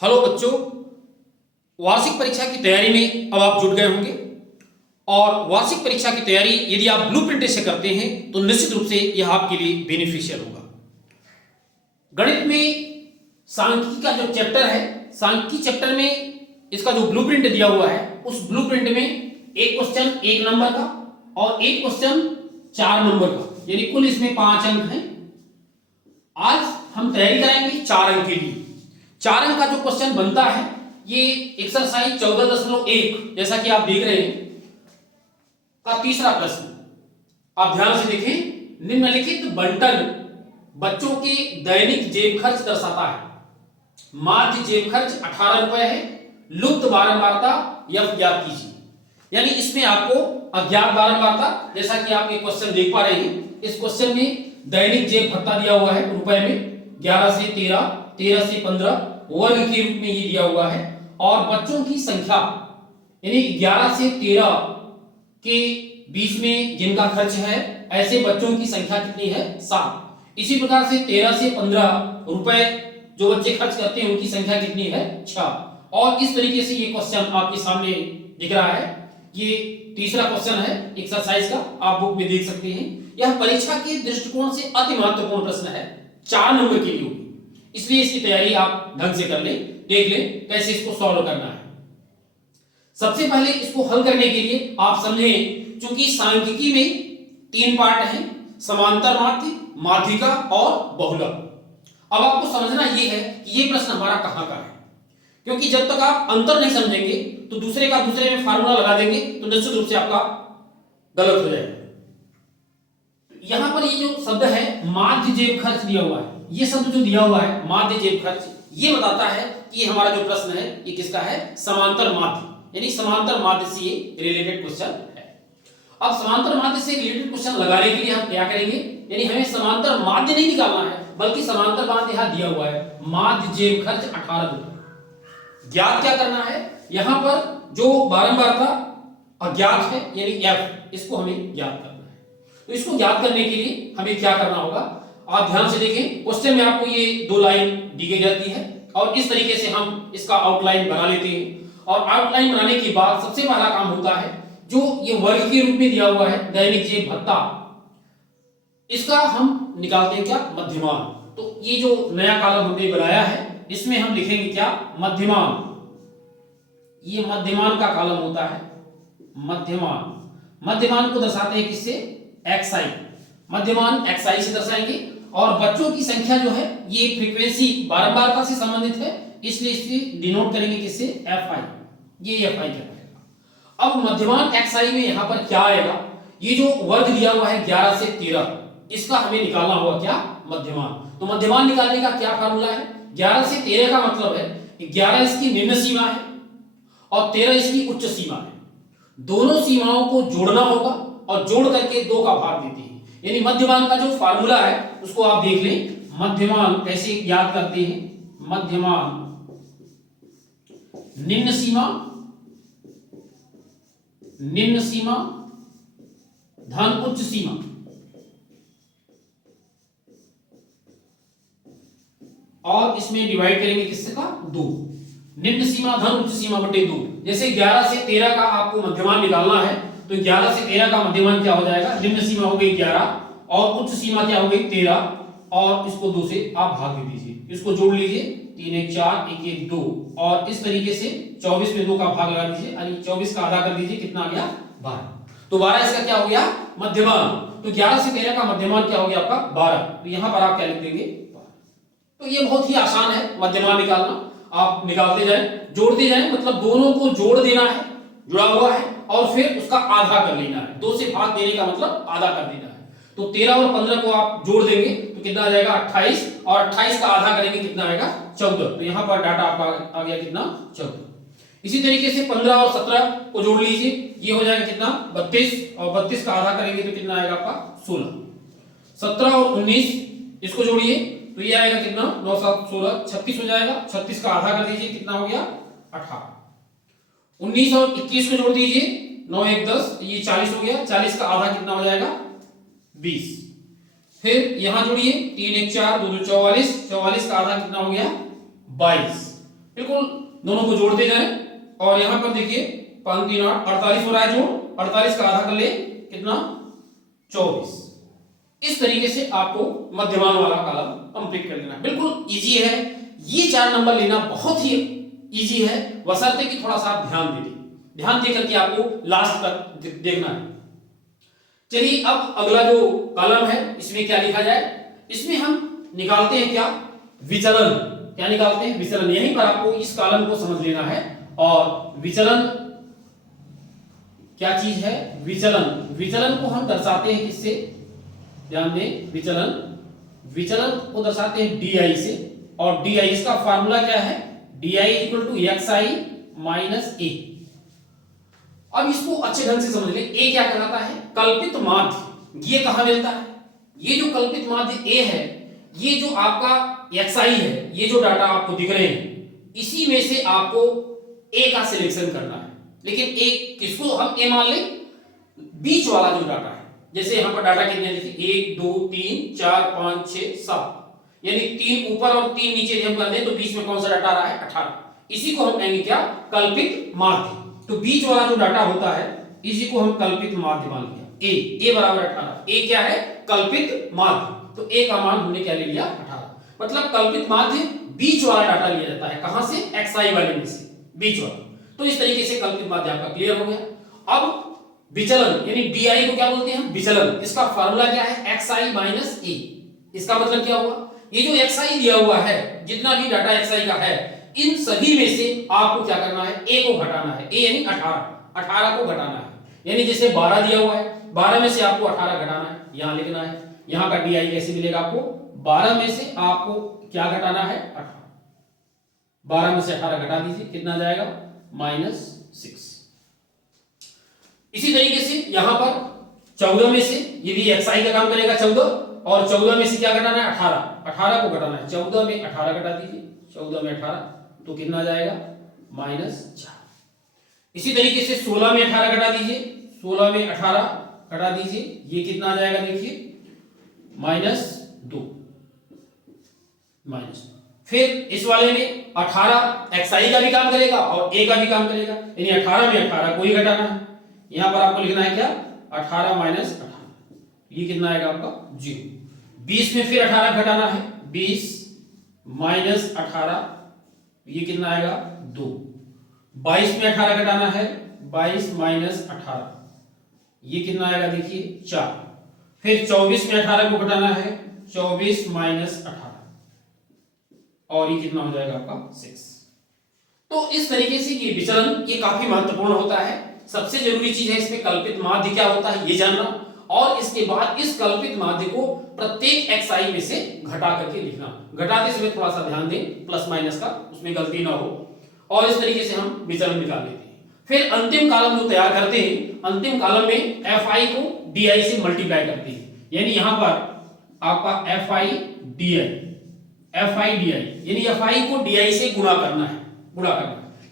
Hello बच्चों, वार्षिक परीक्षा की तैयारी में अब आप जुट गए होंगे। और वार्षिक परीक्षा की तैयारी यदि आप ब्लूप्रिंट से करते हैं तो निश्चित रूप से यह आपके लिए बेनिफिशियल होगा। गणित में सांख्यिकी का जो चैप्टर है, सांख्यिकी चैप्टर में इसका जो ब्लूप्रिंट दिया हुआ है, उस ब्लूप्रिंट में एक क्वेश्चन 1 नंबर का और एक क्वेश्चन 4 नंबर का, यानी कुल इसमें 5 अंक हैं। आज हम तैयारी करेंगे 4 अंक के लिए। 4 अंक का जो क्वेश्चन बनता है ये एक्सरसाइज 14.1 जैसा कि आप देख रहे हैं का तीसरा प्रश्न। आप ध्यान से देखें, निम्नलिखित बंटन बच्चों के दैनिक जेब खर्च दर्शाता है। माध्य जेब खर्च 18 रुपए है, लुप्त बारंबारता यह ज्ञात कीजिए। यानी इसमें आपको अज्ञात बारंबारता, जैसा कि आप ये क्वेश्चन देख पा रहे हैं, इस क्वेश्चन में दैनिक जेब भत्ता दिया हुआ है रुपए में 11 से 13, 13 से 15 वर्ग के रूप में ये दिया हुआ है। और बच्चों की संख्या यानी 11 से 13 के बीच में जिनका खर्च है, ऐसे बच्चों की संख्या कितनी है? 7। इसी प्रकार से 13 से 15 रुपए जो बच्चे खर्च करते हैं उनकी संख्या कितनी है? 6। और इस तरीके से ये क्वेश्चन आपके सामने दिख रहा है। ये तीसरा क्वेश्चन है एक्सरसाइज का, आप बुक में देख सकते हैं। यह परीक्षा के दृष्टिकोण से अति महत्वपूर्ण प्रश्न है, 4 नंबर के लिए होगी, इसलिए इसकी तैयारी आप ढंग से कर लें, देख लें कैसे इसको सॉल्व करना है। सबसे पहले इसको हल करने के लिए आप समझें, चूंकि सांख्यिकी में 3 पार्ट हैं, समांतर माध्य, माध्यिका और बहुलक। अब आपको समझना यह है कि ये प्रश्न हमारा कहां का है, क्योंकि जब तक आप अंतर नहीं समझेंगे तो दूसरे का दूसरे में फार्मूला लगा देंगे तो निश्चित रूप से आपका गलत हो जाएगा। यहां पर ये जो शब्द है माध्य जेब खर्च दिया हुआ है, ये शब्द जो दिया हुआ है माध्य जेब खर्च, ये बताता है कि हमारा जो प्रश्न है ये किसका है? समांतर माध्य, यानी समांतर माध्य से रिलेटेड क्वेश्चन है। अब समांतर माध्य से रिलेटेड क्वेश्चन लगाने के लिए हम क्या करेंगे, यानी हमें समांतर माध्य नहीं निकालना है, बल्कि समांतर माध्य यहां दिया हुआ है माध्य जेब खर्च 18 रुपए। ज्ञात क्या करना है? यहां पर जो बारंबारता अज्ञात है यानी f, इसको हमें ज्ञात करना है। तो इसको ज्ञात करने के लिए हमें क्या करना होगा, आप ध्यान से देखें। क्वेश्चन में आपको ये 2 लाइन दी गई जाती है और इस तरीके से हम इसका आउटलाइन बना लेते हैं। और आउटलाइन बनाने के बाद सबसे पहला काम होता है, जो ये वर्ग के रूप में दिया हुआ है दैनिक जेब भत्ता, इसका हम निकालते हैं क्या? मध्यमान। तो ये जो नया कॉलम हमने बनाया है इसमें हम लिखेंगे क्या? मध्यमान। ये मध्यमान का कॉलम होता है, मध्यमान। मध्यमान को दर्शाते हैं किससे? xi। मध्यमान xi से दर्शाएंगे। और बच्चों की संख्या जो है ये फ्रीक्वेंसी बारंबारता से संबंधित है, इसलिए इसे डिनोट करेंगे किससे? fi। ये fi कहलाएगा। अब मध्यमान xi में यहां पर क्या आएगा? ये जो वर्ग दिया हुआ है 11 से 13, इसका हमें निकालना होगा क्या? मध्यमान। तो मध्यमान निकालने का क्या फार्मूला है? 11 से 13 का मतलब है 11 इसकी निम्न सीमा है और 13 इसकी उच्च सीमा है। दोनों सीमाओं को जोड़ना होगा और जोड़ करके 2 का भाग देते हैं, यानी मध्यमान का जो फार्मूला है उसको आप देख लें। मध्यमान कैसे याद करते हैं? मध्यमान निम्न सीमा, निम्न सीमा धन उच्च सीमा। और इसमें डिवाइड करेंगे किससे का? 2। निम्न सीमा धन उच्च सीमा बटे 2। जैसे 11 से 13 का आपको मध्यमान निकालना है तो 11 से 13 का मध्यमान क्या हो जाएगा? निम्न सीमा हो गई 11 और उच्च सीमा क्या हो गई? 13। और इसको 2 से आप भाग दे दीजिए, इसको जोड़ लीजिए, 3 1 4 1 1 2। और इस तरीके से 24 में 2 का भाग लगा दीजिए, यानी 24 का आधा कर दीजिए, कितना आ गया? 12। तो 12 इसका क्या हो गया? मध्यमान। तो 11 से 13 का मध्यमान क्या हो गया आपका? 12। तो यहां पर आप क्या लिख देंगे? 12। तो ये बहुत ही आसान है मध्यमान निकालना। आप निकालते जाएं, जोड़ते जाएं, मतलब दोनों को जोड़ देना है, जुड़ा हुआ है, और फिर उसका आधा कर लेना है। 2 से भाग देने का मतलब आधा कर देना है। तो 13 और 15 को आप जोड़ देंगे तो कितना आ जाएगा? 28। और 28 का आधा करेंगे कितना आएगा? 14। तो यहां पर डाटा आपका आ गया कितना? 14। इसी तरीके से 15 और 17 को जोड़ लीजिए, ये हो जाएगा कितना? 32। और 32 का आधा करेंगे तो कितना आएगा आपका? 16। 17 और 19 इसको जोड़िए तो ये आएगा कितना? 9 7 16 36 हो जाएगा। 36 का आधा कर दीजिए, कितना हो गया? 18। 19 और 21 को जोड़ दीजिए, 9 1 10, ये 40 हो गया। 40 का आधा कितना हो जाएगा? 20। फिर यहां जोड़िए, 3 1 4 2 2 44, 44 का आधा कितना हो गया? 22। बिल्कुल दोनों को जोड़ते जाएं और यहां पर देखिए 5 3 8 48 हो रहा है जोड़, 48 का आधा कर ले कितना 24। इस तरीके से आपको मध्यमान वाला कॉलम कंप्लीट कर लेना है। बिल्कुल इजी है, ये 4 नंबर लेना बहुत ही इजी है, बशर्ते कि थोड़ा सा आप ध्यान दे, ध्यान दे करके आपको लास्ट तक देखना है। चलिए अब अगला जो कॉलम है इसमें क्या लिखा जाए, इसमें हम निकालते हैं क्या विचलन। क्या निकालते हैं विचलन। यहीं पर आपको इस कॉलम को समझ लेना है। और विचलन क्या चीज है, विचलन। विचलन को हम दर्शाते हैं किससे, ध्यान दें, विचलन को दर्शाते हैं डी से। और डी इसका फार्मूला क्या है, D equal to X I minus A. अब इसको अच्छे ढंग से समझ ले, ए क्या कहलाता है, कल्पित माध्य। ये कहां मिलता है, ये जो कल्पित माध्य ए है, ये जो आपका एक्स आई है, ये जो डाटा आपको दिख रहे हैं, इसी में से आपको ए का सिलेक्शन करना है। लेकिन ए किसको हम ए मान ले, बीच वाला जो डाटा है। जैसे यहां पर डाटा कितने हैं, 1 2 3 4 5 6 7, यानी 3 ऊपर और 3 नीचे हम कर दें तो बीच में कौन सा डाटा आ रहा है 18। इसी को हम कहेंगे क्या, कल्पित माध्य। तो बीच वाला जो डाटा होता है इसी को हम कल्पित माध्य मान लिया। ए बराबर 18, ए क्या है, कल्पित माध्य। तो ए का मान हमने क्या ले लिया 18। मतलब कल्पित माध्य बीच वाला डाटा लिया जाता है, कहां से, एक्स आई वाले में से, बीच वाला। तो इस तरीके से कल्पित माध्य आपका क्लियर हो गया। अब विचलन यानी डी आई को क्या बोलते हैं, विचलन। इसका फार्मूला क्या है, एक्स आई माइनस ए। इसका मतलब क्या हुआ, ये जो एक्स आई दिया हुआ है, जितना भी डाटा एक्स आई का है, इन सभी में से आपको क्या करना है, ए को घटाना है। ए यानी 18 को घटाना है। यानी जैसे 12 दिया हुआ है, 12 में से आपको 18 घटाना है, यहां लिखना है। यहां का डी आई कैसे मिलेगा आपको, 12 में से आपको क्या घटाना है 18। 12 में से 18 घटा दीजिए, कितना जाएगा -6। इसी तरीके से यहां पर 14 में से ये भी एक्स आई का काम करेगा 14, और 14 में से क्या घटाना है 18 को घटाना है। 14 में 18 घटा दीजिए, 14 में 18 तो कितना जाएगा -4। इसी तरीके से 16 में 18 घटा दीजिए, 16 में 18 घटा दीजिए, ये कितना आ जाएगा देखिए -2। फिर इस वाले में 18 एक्स आई का भी काम करेगा और ए का भी काम करेगा, यानी 18 में 18 को ही घटाना है। यहां पर आपको लिखना है क्या, 18 माइनस 18, ये कितना आएगा आपका 0। 20 में फिर 18 घटाना है, 20 माइनस 18, ये कितना आएगा 2। 22 में 18 घटाना है, 22 माइनस 18, ये कितना आएगा देखिए 4। फिर 24 में 18 को घटाना है, 24 माइनस 18, और ये कितना हो जाएगा आपका 6। तो इस तरीके से ये विचलन ये काफी महत्वपूर्ण होता है। सबसे जरूरी चीज है इसमें कल्पित माध्य क्या होता है ये जानना, और इसके बाद इस कल्पित माध्य को प्रत्येक एक्स आई में से घटा करके लिखना। घटाते समय थोड़ा सा ध्यान दें, प्लस माइनस का, उसमें गलती ना हो। और इस तरीके से हम विचलन निकाल लेते हैं। फिर अंतिम कॉलम जो तैयार करते हैं, अंतिम कॉलम में एफ आई को डी आई से मल्टीप्लाई करते हैं। यानी यहां पर आपका एफ आई डी आई, यानी एफ आई को डी आई से गुणा करना है।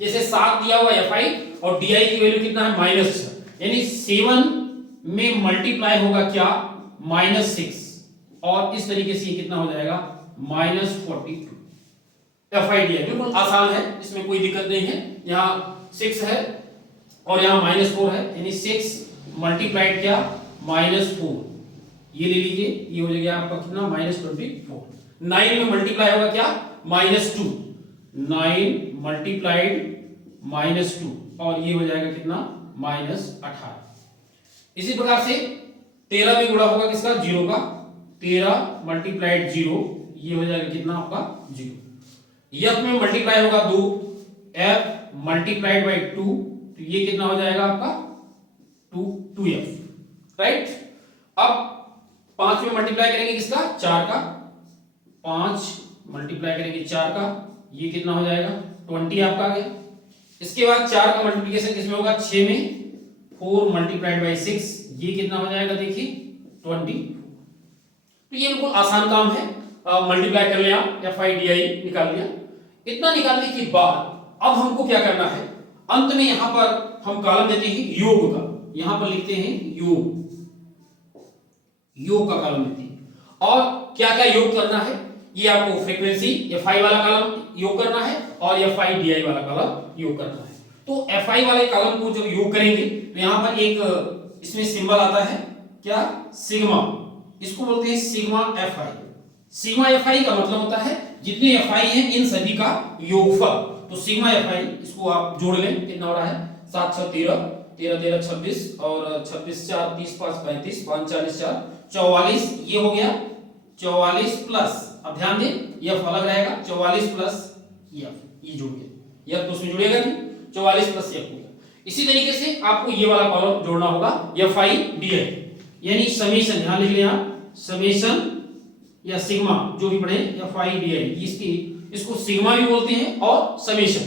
जैसे 7 दिया हुआ एफ आई और डी आई की वैल्यू कितना है -6, यानी 7 में मल्टीप्लाई होगा क्या -6, और इस तरीके से ये कितना हो जाएगा -42। एफ आई डी आई बिल्कुल आसान है, इसमें कोई दिक्कत नहीं है। यहाँ 6 है और यहाँ -4 है, यानी 6 मल्टीप्लाइड क्या -4, ये ले लीजिए, ये हो जाएगा आपका कितना -24। 9 में मल्टीप्लाई होगा क्या -2, 9 मल्टीप्लाइड -2, और ये हो जाएगा कितना -18। इसी प्रकार से 13 में गुणा होगा किसका 0 का, 13 मल्टीप्लाइड 0, ये हो जाएगा कितना आपका 0। एफ में मल्टीप्लाई होगा 2, एफ मल्टीप्लाइड बाई 2, तो ये कितना हो जाएगा आपका 2f, राइट। अब 5 में मल्टीप्लाई करेंगे किसका 4 का, 5 मल्टीप्लाई करेंगे 4 का, ये कितना हो जाएगा 20 आपका आ गया। इसके बाद 4 का मल्टीप्लिकेशन किसमें होगा 6 में, 4 मल्टीप्लाइड बाई 6, ये कितना हो जाएगा देखिए 20। तो ये बिल्कुल आसान काम है, मल्टीप्लाई कर लिया, एफ आई डी आई निकाल लिया। इतना निकालने के बाद अब हमको क्या करना है, अंत में यहां पर हम कॉलम देते हैं योग का, यहां पर लिखते हैं योग का कॉलम देते हैं। और क्या क्या योग करना है, ये आपको फ्रीक्वेंसी Fi वाला कॉलम योग करना है और Fi Di वाला कॉलम योग करना है। तो Fi वाले कॉलम को जब योग करेंगे तो यहां पर एक इसमें सिंबल आता है क्या, सिग्मा, इसको बोलते हैं सिग्मा Fi। सिग्मा Fi का मतलब होता है जितने Fi हैं इन सभी का योगफल। तो सिग्मा Fi इसको आप जोड़ लें, कितना हो रहा है 7 6 13, 13 13 26 और 26 4 30 5 35 5 40 4 44, ये हो गया 44 प्लस, अब ध्यान दें F अलग रहेगा, 44 प्लस F, ये जुड़ गया, F तो उसमें जुड़ेगा नहीं, 44 प्लस F हो गया। इसी तरीके से आपको ये वाला कॉलम जोड़ना होगा Fi Di, यानी समेशन, यहां लिख लें आप समेशन या सिग्मा जो भी पढ़े Fi Di, इसको सिग्मा भी बोलते हैं और समेशन।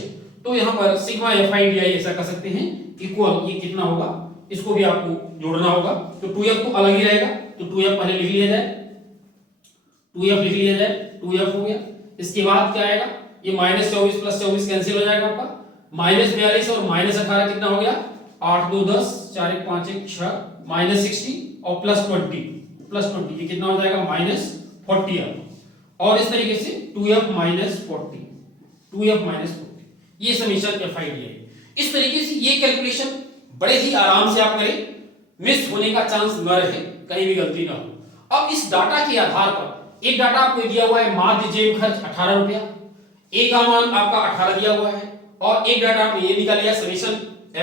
तो यहां पर सिग्मा Fi Di ऐसा कर सकते हैं इक्वल, ये कितना होगा, इसको भी आपको जोड़ना होगा। तो 2f तो अलग ही रहेगा, तो 2f पहले लिख लिया जाए, 2f लिख लिया जाए, 2f हो गया। इसके बाद क्या आएगा, ये -24 प्लस 24 कैंसिल हो जाएगा आपका, -42 और -18 कितना हो गया 8 2 10 4 1 5 1 6 -60 और +20 ये कितना हो जाएगा -40 और इस तरीके से 2f -40 ये समीकरण Fi Di है। इस तरीके से ये कैलकुलेशन बड़े ही आराम से आप करें, मिस होने का चांस न रहे, कहीं भी गलती ना हो। अब इस डाटा के आधार पर एक डाटा आपको दिया हुआ है माध्य जेब खर्च 18 रुपया, एक का मान आपका 18 दिया हुआ है, और एक डाटा आपने ये निकाल लिया समेशन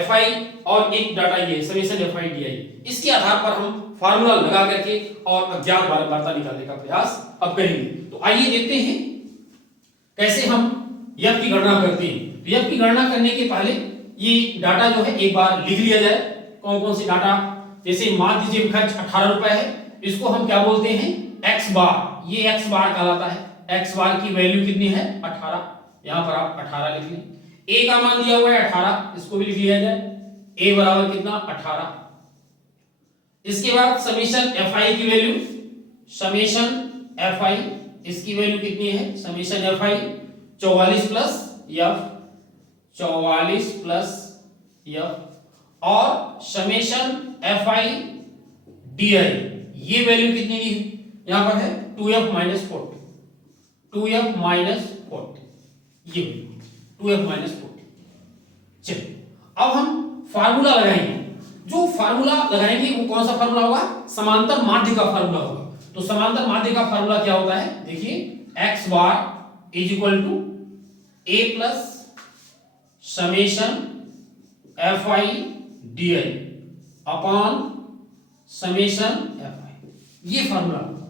Fi और एक डाटा ये समेशन Fi Di। इसके आधार पर हम फार्मूला लगा करके और अज्ञात बारंबारता निकालने का प्रयास अब करेंगे। तो आइए देखते हैं कैसे हम F की गणना करते हैं। तो F की गणना करने के पहले ये डाटा जो है एक बार लिख लिया जाए, कौन कौन से डाटा, जैसे माध्य जेब खर्च 18 रुपए है, इसको हम क्या बोलते हैं x बार, ये x बार कहलाता है। x बार की वैल्यू कितनी है 18, यहां पर आप 18 लिख लें। a का मान दिया हुआ है 18, इसको भी लिख लिया जाए, a बराबर कितना 18। इसके बाद समेशन Fi की वैल्यू, समेशन Fi इसकी वैल्यू कितनी है, summation Fi 44 plus F, 44 plus F, और समेशन Fi Di ये वैल्यू कितनी दी है, यहां पर है 2f - 40, 2f - 40, ये 2f - 40। चलिए अब हम फार्मूला लगाएंगे, जो फार्मूला लगाएंगे वो कौन सा फार्मूला होगा, समांतर माध्य का फार्मूला होगा। तो समांतर माध्य का फार्मूला क्या होता है, देखिए x बार is equal to a plus summation Fi Di upon summation Fi, ये फार्मूला होता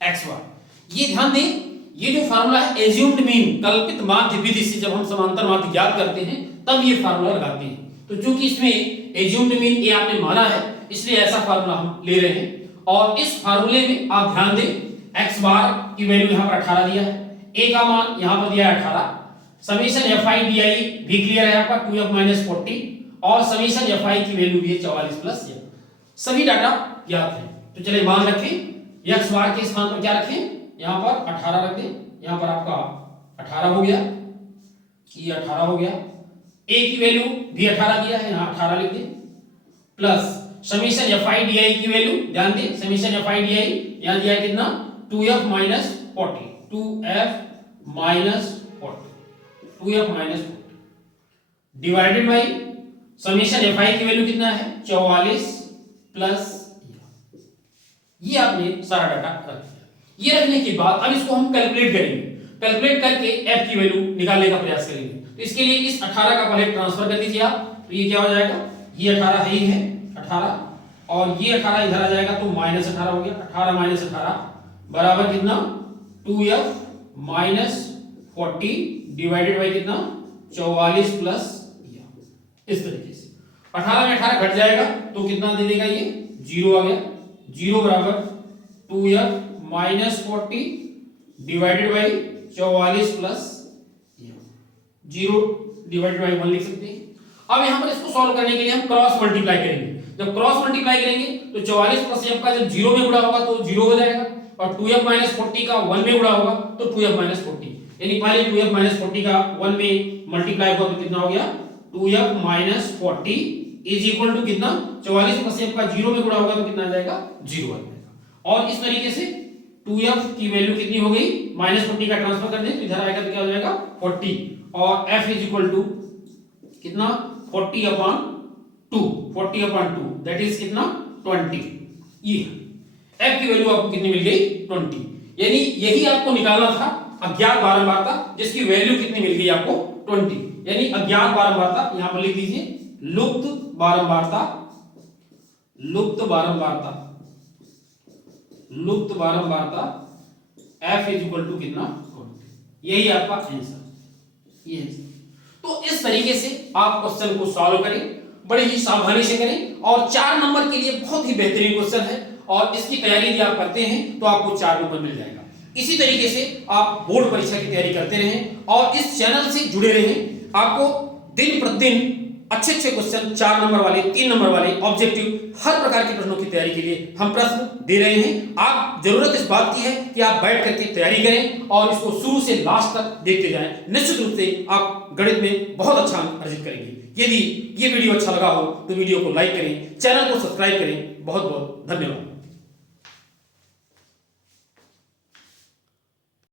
है x बार। ये ध्यान दें, ये जो फार्मूला है एज्यूम्ड मीन, कल्पित माध्य विधि से जब हम समांतर माध्य ज्ञात करते हैं तब ये फार्मूला लगाते हैं। तो चूंकि इसमें एज्यूम्ड मीन ये आपने माना है, इसलिए ऐसा फार्मूला हम ले रहे हैं। और इस फार्मूले में आप ध्यान दें x बार की वैल्यू यहां पर 18 दिया है, a का मान यहां पर दिया है 18, समेशन Fi Di भी क्लियर है आपका 2f - 40, और समेशन Fi की वैल्यू भी है 44 प्लस F, सभी डाटा ज्ञात है। तो चलिए मान रखें x बार के स्थान पर क्या रखें, यहां पर 18 रख दें, यहां पर आपका 18 हो गया, ये 18 हो गया, a की वैल्यू भी 18 दिया है, यहां 18 लिख दें, प्लस समेशन Fi Di की वैल्यू ध्यान दें, समेशन Fi Di यहां दिया है कितना 2f - 40, 2f - 40, 2f - 40 divided by summation Fi की वैल्यू कितना है 44 प्लस, ये आपने सारा डाटा रख दिया। ये रखने के बाद अब इसको हम कैलकुलेट करेंगे, कैलकुलेट करके f की वैल्यू निकालने का प्रयास करेंगे। तो इसके लिए इस 18 का पहले ट्रांसफर कर दीजिए आप, तो ये क्या हो जाएगा, ये 18 है ही है 18, और ये 18 इधर आ जाएगा तो -18 हो गया, 18 - 18 बराबर कितना 2f - 40 डिवाइडेड बाई कितना 44 प्लस, इस तरीके से 18 में 18 घट जाएगा तो कितना दे देगा, ये 0 आ गया, 0 बराबर 2f - 40 divided by 44 plus 0 divided by 1 लिख सकते हैं। अब यहां पर इसको सॉल्व करने के लिए हम क्रॉस मल्टीप्लाई करेंगे। जब क्रॉस मल्टीप्लाई करेंगे तो 44 प्लस f का जब 0 में गुणा होगा तो 0 हो जाएगा, और 2f - 40 का 1 में गुणा होगा तो 2f - 40, यानी पहले 2f - 40 का 1 में मल्टीप्लाई हुआ तो कितना हो गया 2f - 40 इज इक्वल टू कितना 44 प्लस f का 0 में गुणा होगा तो कितना आ जाएगा 0 आ जाएगा। और इस तरीके से 2f की वैल्यू कितनी हो गई, -40 का ट्रांसफर कर दें तो इधर आएगा तो क्या हो जाएगा 40, और f इज इक्वल टू कितना 40/2 दैट इज कितना 20। ये f की वैल्यू आपको कितनी मिल गई 20, यानी यही आपको निकालना था अज्ञात बारंबारता, जिसकी वैल्यू कितनी मिल गई आपको 20, यानी अज्ञात बारंबारता यहां पर लिख दीजिए लुप्त बारंबारता f इज इक्वल टू कितना 20, यही आपका आंसर, ये है। तो इस तरीके से आप क्वेश्चन को सॉल्व करें, बड़े ही सावधानी से करें, और 4 नंबर के लिए बहुत ही बेहतरीन क्वेश्चन है, और इसकी तैयारी यदि आप करते हैं तो आपको 4 नंबर मिल जाएगा। इसी तरीके से आप बोर्ड परीक्षा की तैयारी करते रहें और इस चैनल से जुड़े रहें। आपको दिन प्रतिदिन अच्छे क्वेश्चन 4 नंबर वाले, 3 नंबर वाले, ऑब्जेक्टिव, हर प्रकार के प्रश्नों की तैयारी के लिए हम प्रश्न दे रहे हैं। आप जरूरत इस बात की है कि आप बैठ करके तैयारी करें और इसको शुरू से लास्ट तक देखते जाएं। निश्चित रूप से आप गणित में बहुत अच्छा अंक अर्जित करेंगे। यदि ये वीडियो अच्छा लगा हो तो वीडियो को लाइक करें, चैनल को सब्सक्राइब करें। बहुत बहुत धन्यवाद।